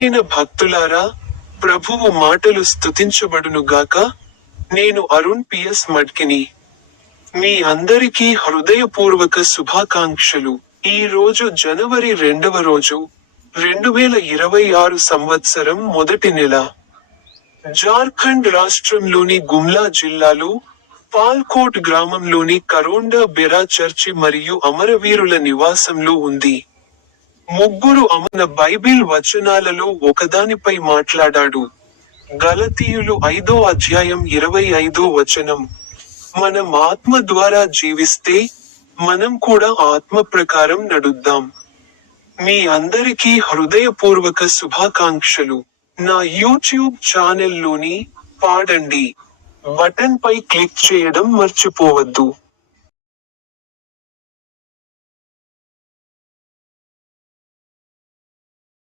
ప్రియమైన భక్తులారా ప్రభువు మాటలు స్తుతించబడునుగాక నేను అరుణ్ పిఎస్ మడ్కిని. మీ అందరికీ హృదయపూర్వక శుభాకాంక్షలు. ఈ రోజు జనవరి రెండవ రోజు రెండు వేల ఇరవై ఆరు సంవత్సరం మొదటి నెల. జార్ఖండ్ రాష్ట్రంలోని గుమ్లా జిల్లాలో పాల్కోట్ గ్రామంలోని కరోండా బెరా చర్చి మరియు అమరవీరుల నివాసంలో ఉంది. ముగ్గురు అమన బైబిల్ వచనాలలో ఒకదానిపై మాట్లాడాడు. గలతీయులు ఐదో అధ్యాయం ఇరవై ఐదో వచనం. మనం ఆత్మ ద్వారా జీవిస్తే మనం కూడా ఆత్మ ప్రకారం నడుద్దాం. మీ అందరికీ హృదయపూర్వక శుభాకాంక్షలు. నా యూట్యూబ్ ఛానల్లోని పాడండి. బటన్ పై క్లిక్ చేయడం మర్చిపోవద్దు.